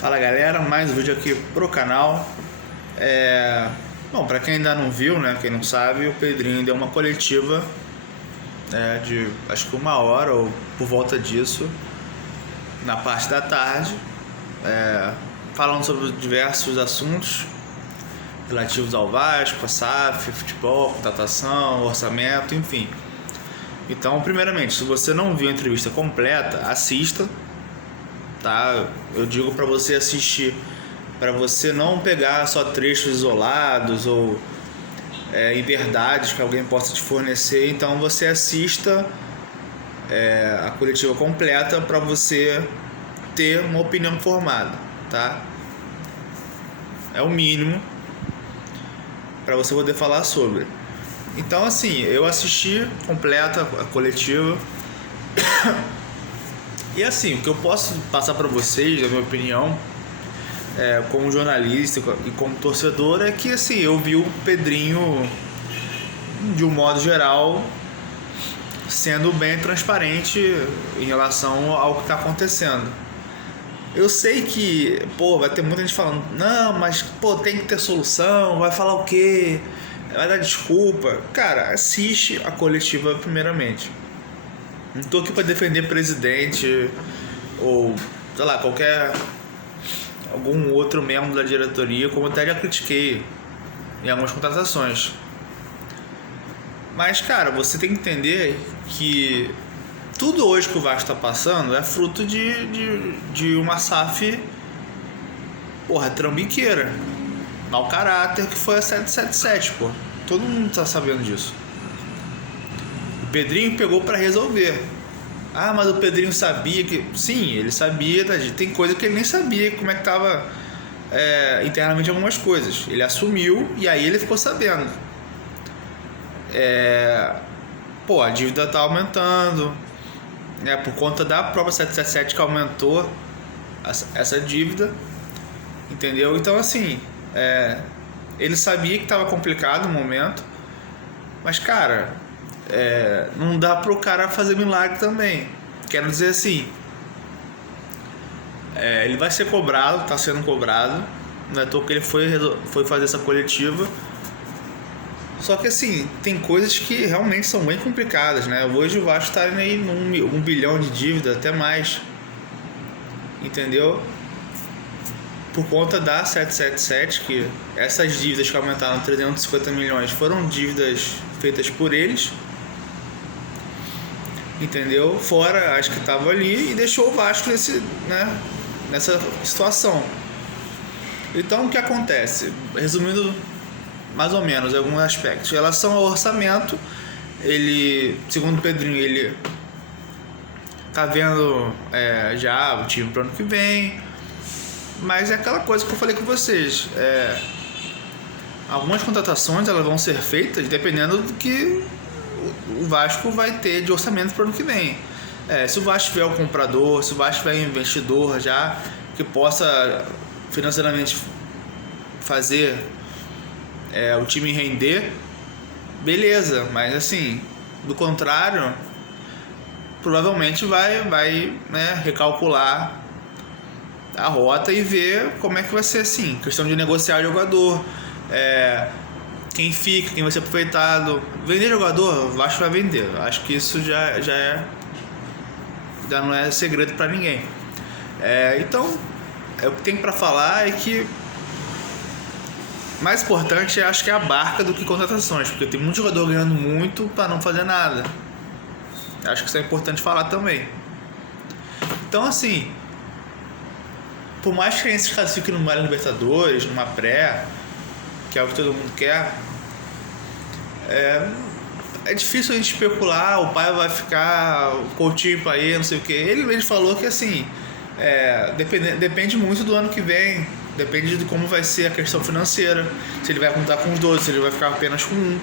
Fala galera, mais um vídeo aqui pro canal. Bom, pra quem ainda não viu, né, quem não sabe, o Pedrinho deu uma coletiva de acho que 1 hora ou por volta disso, na parte da tarde, falando sobre diversos assuntos relativos ao Vasco, a SAF, futebol, contratação, orçamento, enfim. Então, primeiramente, se você não viu a entrevista completa, assista, tá? Eu digo para você assistir, para você não pegar só trechos isolados ou inverdades que alguém possa te fornecer. Então, você assista a coletiva completa para você ter uma opinião formada, tá? É o mínimo para você poder falar sobre. Então, assim, eu assisti completa a coletiva. E assim, o que eu posso passar para vocês, na minha opinião, como jornalista e como torcedor, é que assim, eu vi o Pedrinho, de um modo geral, sendo bem transparente em relação ao que está acontecendo. Eu sei que, vai ter muita gente falando, não, mas, tem que ter solução, vai falar o quê? Vai dar desculpa. Cara, assiste a coletiva primeiramente. Não tô aqui para defender presidente ou, sei lá, algum outro membro da diretoria, como até já critiquei em algumas contratações. Mas, cara, você tem que entender que tudo hoje que o Vasco está passando é fruto de uma SAF, trambiqueira, mau caráter, que foi a 777, Todo mundo tá sabendo disso. O Pedrinho pegou para resolver. Ah, mas o Pedrinho sabia que... Sim, ele sabia, tem coisa que ele nem sabia como é que tava internamente algumas coisas. Ele assumiu e aí ele ficou sabendo. A dívida tá aumentando, por conta da própria 777 que aumentou essa dívida, entendeu? Então, assim, ele sabia que estava complicado o momento, mas, cara, não dá pro cara fazer milagre também. Quero dizer assim, ele vai ser cobrado, está sendo cobrado, não é à toa que ele foi fazer essa coletiva. Só que assim, tem coisas que realmente são bem complicadas, né? Hoje o Vasco está aí num 1 bilhão de dívida, até mais, entendeu? Por conta da 777, que essas dívidas que aumentaram 350 milhões foram dívidas feitas por eles, entendeu? Fora as que estavam ali, e deixou o Vasco nessa situação. Então, o que acontece? Resumindo mais ou menos alguns aspectos. Em relação ao orçamento, ele, segundo o Pedrinho, ele tá vendo já o time pro ano que vem, mas é aquela coisa que eu falei com vocês, algumas contratações elas vão ser feitas dependendo do que o Vasco vai ter de orçamento pro ano que vem. Se o Vasco tiver um comprador, se o Vasco tiver um investidor já que possa financeiramente fazer o time render, beleza, mas assim, do contrário, provavelmente vai recalcular a rota e ver como é que vai ser, assim, questão de negociar jogador, quem fica, quem vai ser aproveitado. Vender jogador, o Vasco vai vender. Acho que isso já não é segredo para ninguém. Então, o que tem para falar é que mais importante, acho que é a barca do que contratações, porque tem muito jogador ganhando muito para não fazer nada. Acho que isso é importante falar também. Então, assim, por mais que a gente se classifique numa Libertadores, numa pré, que é o que todo mundo quer, é difícil a gente especular, o pai vai ficar, o Coutinho para ir, não sei o que. Ele falou que assim, depende muito do ano que vem, depende de como vai ser a questão financeira, se ele vai contar com os dois, se ele vai ficar apenas com um.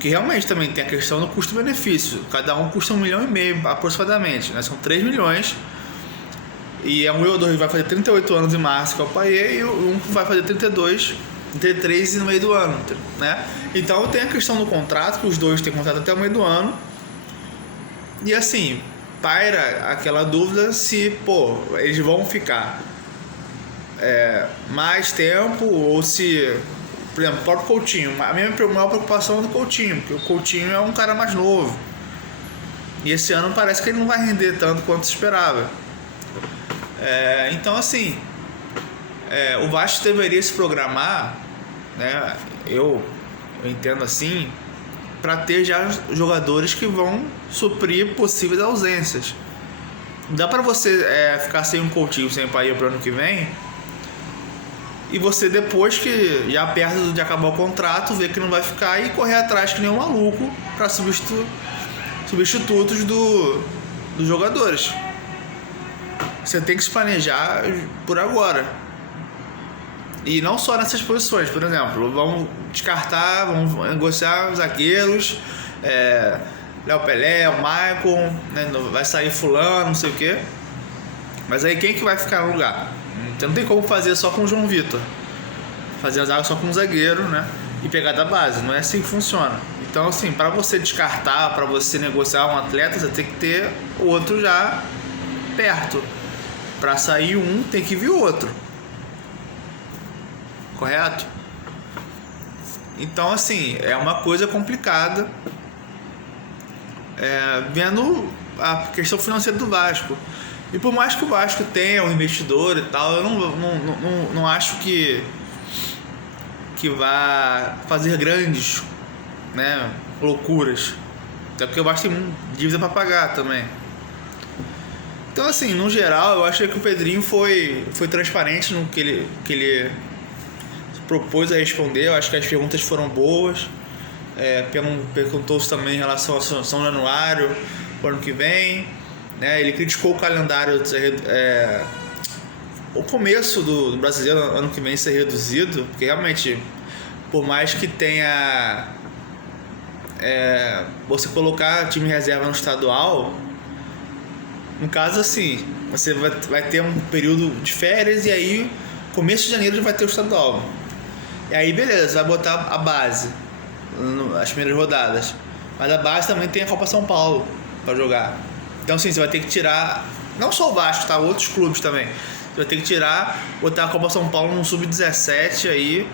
Que realmente também tem a questão do custo-benefício, cada um custa 1,5 milhão aproximadamente, né? São 3 milhões. E um jogador que vai fazer 38 anos em março, que é o Payet, e um que vai fazer 33 no meio do ano, né? Então tem a questão do contrato, que os dois têm contrato até o meio do ano. E assim, paira aquela dúvida se, pô, eles vão ficar mais tempo ou se, por exemplo, o próprio Coutinho. A minha maior preocupação é do Coutinho, porque o Coutinho é um cara mais novo. E esse ano parece que ele não vai render tanto quanto se esperava. Então, assim, o Vasco deveria se programar, né? Eu entendo assim, para ter já jogadores que vão suprir possíveis ausências. Não dá para você ficar sem um Coutinho, sem o Paia para o ano que vem, e você, depois que já perto de acabar o contrato, ver que não vai ficar e correr atrás que nem um maluco para substitutos dos jogadores. Você tem que se planejar por agora. E não só nessas posições. Por exemplo, vamos descartar, vamos negociar zagueiros, Léo Pelé, o Maicon, né, vai sair fulano, não sei o que. Mas aí quem que vai ficar no lugar? Então não tem como fazer só com o João Vitor, fazer a zaga só com um zagueiro, né, e pegar da base. Não é assim que funciona. Então, assim, para você descartar, para você negociar um atleta, você tem que ter o outro já perto. Para sair um, tem que vir o outro. Correto? Então, assim, é uma coisa complicada, vendo a questão financeira do Vasco. E por mais que o Vasco tenha um investidor e tal, eu não acho que vá fazer grandes, né, loucuras. Até porque o Vasco tem dívida para pagar também. Então, assim, no geral, eu achei que o Pedrinho foi transparente no que ele propôs a responder. Eu acho que as perguntas foram boas. Perguntou-se também em relação a São Januário, o ano que vem, né? Ele criticou o calendário, o começo do brasileiro ano que vem ser reduzido, porque realmente, por mais que tenha você colocar time reserva no estadual, no caso, assim, você vai ter um período de férias e aí começo de janeiro já vai ter o estadual. E aí beleza, vai botar a base as primeiras rodadas, mas a base também tem a Copa São Paulo para jogar. Então, assim, você vai ter que tirar, não só o Vasco, tá? Outros clubes também. Você vai ter que tirar, botar a Copa São Paulo no Sub-17 aí,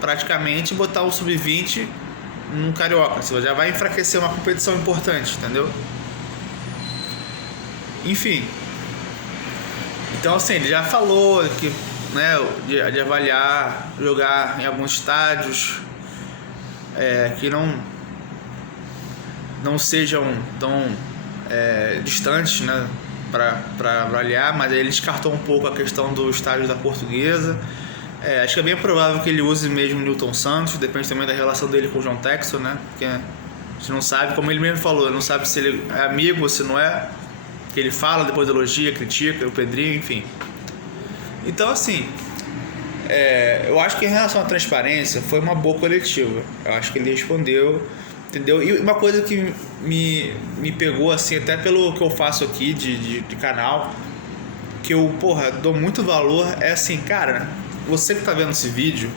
praticamente, e botar o Sub-20 no Carioca. Você já vai enfraquecer uma competição importante, entendeu? Enfim. Então, assim, ele já falou que, né, de avaliar jogar em alguns estádios que não sejam tão distantes, né, para avaliar, mas aí ele descartou um pouco a questão do estádio da Portuguesa. Acho que é bem provável que ele use mesmo o Newton Santos, depende também da relação dele com o John Textor, né, porque a gente não sabe, como ele mesmo falou, não sabe se ele é amigo ou se não é, que ele fala, depois elogia, critica, o Pedrinho, enfim. Então, assim, eu acho que em relação à transparência foi uma boa coletiva. Eu acho que ele respondeu, entendeu? E uma coisa que me pegou, assim, até pelo que eu faço aqui de canal, que eu, dou muito valor, é assim, cara, você que tá vendo esse vídeo,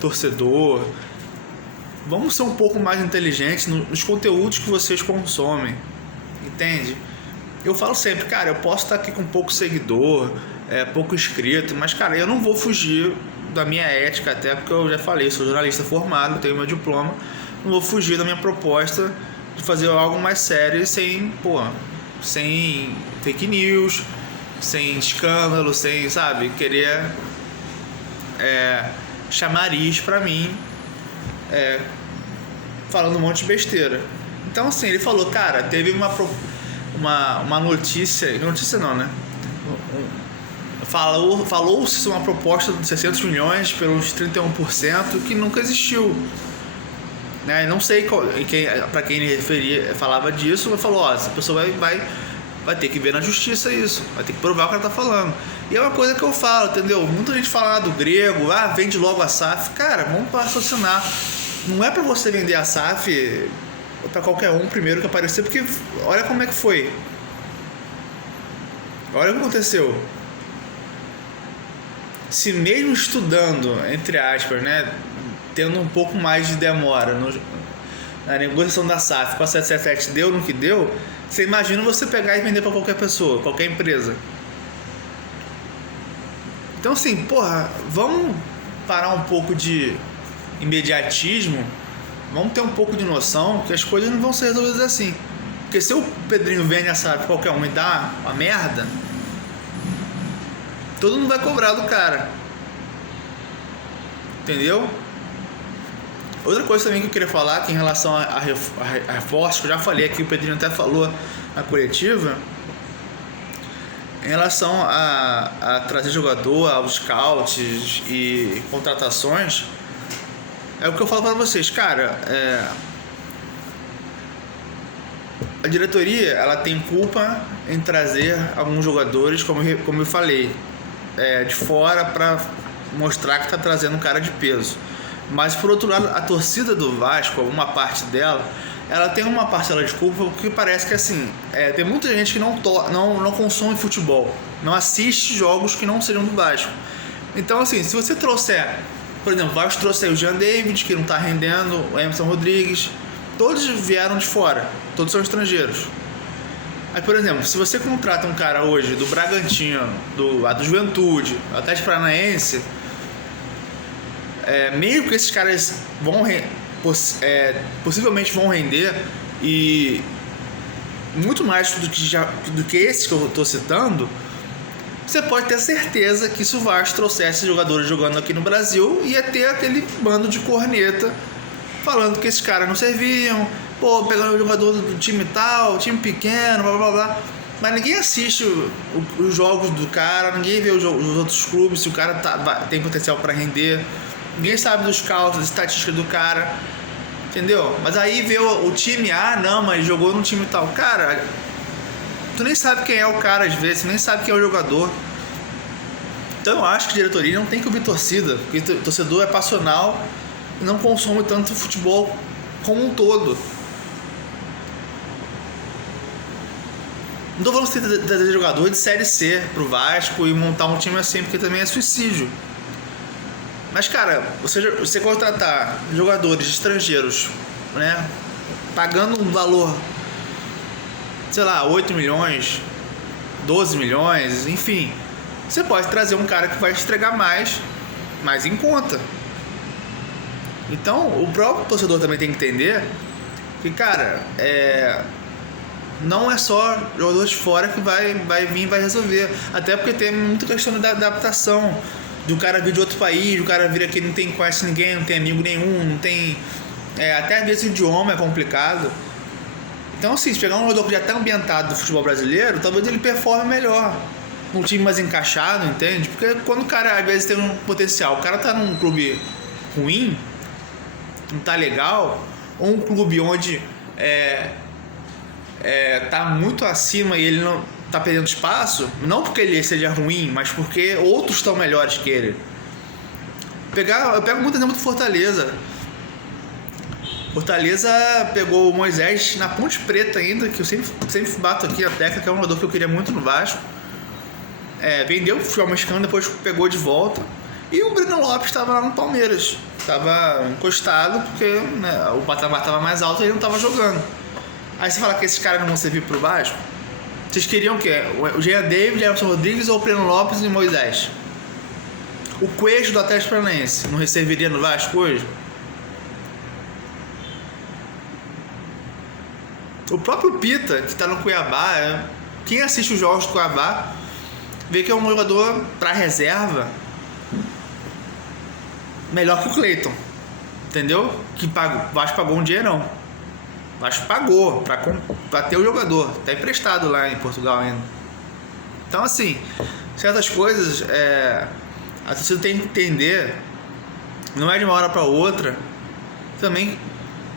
torcedor, vamos ser um pouco mais inteligentes nos conteúdos que vocês consomem, entende? Eu falo sempre, cara, eu posso estar aqui com pouco seguidor, pouco inscrito, mas, cara, eu não vou fugir da minha ética, até porque eu já falei, sou jornalista formado, tenho meu diploma, não vou fugir da minha proposta de fazer algo mais sério sem fake news, sem escândalo, sem, sabe, querer chamariz pra mim, falando um monte de besteira. Então, assim, ele falou, cara, teve uma notícia não, né? Falou-se uma proposta de 600 milhões pelos 31% que nunca existiu, né? Não sei para quem ele falava disso, mas falou, essa pessoa vai ter que ver na justiça isso, vai ter que provar o que ela tá falando. E é uma coisa que eu falo, entendeu? Muita gente fala do grego, vende logo a SAF. Cara, vamos raciocinar. Não é para você vender a SAF para qualquer um primeiro que aparecer, porque olha como é que foi. Olha o que aconteceu. Se mesmo estudando, entre aspas, né, tendo um pouco mais de demora na negociação da SAF com a 777 deu no que deu, Você imagina você pegar e vender para qualquer pessoa, qualquer empresa. Então assim, porra, vamos parar um pouco de imediatismo, vamos ter um pouco de noção que as coisas não vão ser resolvidas assim. Porque se o Pedrinho vende essa pra qualquer um e dá uma merda, todo mundo vai cobrar do cara. Entendeu? Outra coisa também que eu queria falar, que em relação a reforço, que eu já falei aqui, o Pedrinho até falou na coletiva, em relação a trazer jogador, aos scouts e contratações, é o que eu falo para vocês, cara. A diretoria, ela tem culpa em trazer alguns jogadores, como eu falei, de fora para mostrar que está trazendo um cara de peso. Mas por outro lado, a torcida do Vasco, uma parte dela, ela tem uma parcela de culpa, porque parece que assim, tem muita gente que não consome futebol, não assiste jogos que não sejam do Vasco. Então assim, se você trouxer, por exemplo, o Vasco trouxe aí o Jean David, que não está rendendo, o Emerson Rodrigues, todos vieram de fora, todos são estrangeiros. Aí, por exemplo, se você contrata um cara hoje do Bragantino, do Juventude, do Atlético Paranaense, meio que esses caras possivelmente vão render, e muito mais do que esses que eu estou citando, você pode ter certeza que se o Vasco trouxesse jogadores jogando aqui no Brasil, ia ter aquele bando de corneta falando que esses caras não serviam, pegando o jogador do time tal, time pequeno, blá blá blá. Mas ninguém assiste os jogos do cara, ninguém vê os outros clubes, se o cara tem potencial para render. Ninguém sabe dos cálculos, das estatísticas do cara, entendeu? Mas aí vê o time, não, mas jogou no time tal. Cara, tu nem sabe quem é o cara às vezes, tu nem sabe quem é o jogador. Então eu acho que a diretoria não tem que ouvir torcida, porque o torcedor é passional e não consome tanto futebol como um todo. Não tô falando que você trazer jogador de Série C pro Vasco e montar um time assim, porque também é suicídio. Mas, cara, você contratar jogadores estrangeiros, né, pagando um valor, sei lá, 8 milhões, 12 milhões, enfim, você pode trazer um cara que vai te entregar mais em conta. Então, o próprio torcedor também tem que entender que, cara, não é só jogador de fora que vai vir e vai resolver. Até porque tem muita questão da adaptação. Do cara vir de outro país, o cara vir aqui não conhece ninguém, não tem amigo nenhum, não tem... até às vezes o idioma é complicado. Então assim, se pegar um jogador que já está ambientado do futebol brasileiro, talvez ele performe melhor num time mais encaixado, entende? Porque quando o cara às vezes tem um potencial, o cara tá num clube ruim, não tá legal, ou um clube onde tá muito acima e ele não tá perdendo espaço, não porque ele seja ruim, mas porque outros estão melhores que ele. Eu pego muito exemplo do Fortaleza. Fortaleza pegou o Moisés na Ponte Preta ainda, que eu sempre bato aqui a tecla, que é um jogador que eu queria muito no Vasco. Vendeu pro futebol mexicano, depois pegou de volta. E o Breno Lopes estava lá no Palmeiras, estava encostado, porque o patamar estava mais alto e ele não estava jogando. Aí você fala que esses caras não vão servir pro Vasco? Vocês queriam o quê? O Jean David, Emerson Rodrigues ou o Breno Lopes e Moisés? O Coelho do Atlético Paranaense não serviria no Vasco hoje? O próprio Pita, que está no Cuiabá, quem assiste os jogos do Cuiabá vê que é um jogador para reserva melhor que o Cleiton, entendeu? O Vasco pagou um dinheirão. Mas pagou para ter o jogador, tá emprestado lá em Portugal ainda. Então assim, certas coisas a torcida tem que entender, não é de uma hora para outra. Também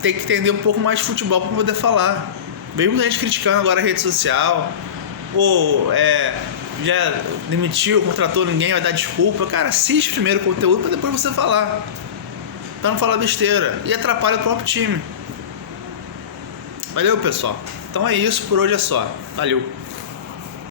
tem que entender um pouco mais de futebol para poder falar. Veio muita gente criticando agora a rede social, já demitiu, contratou ninguém, vai dar desculpa. Cara, assiste primeiro o conteúdo para depois você falar, para não falar besteira e atrapalha o próprio time. Valeu, pessoal. Então é isso, por hoje é só. Valeu.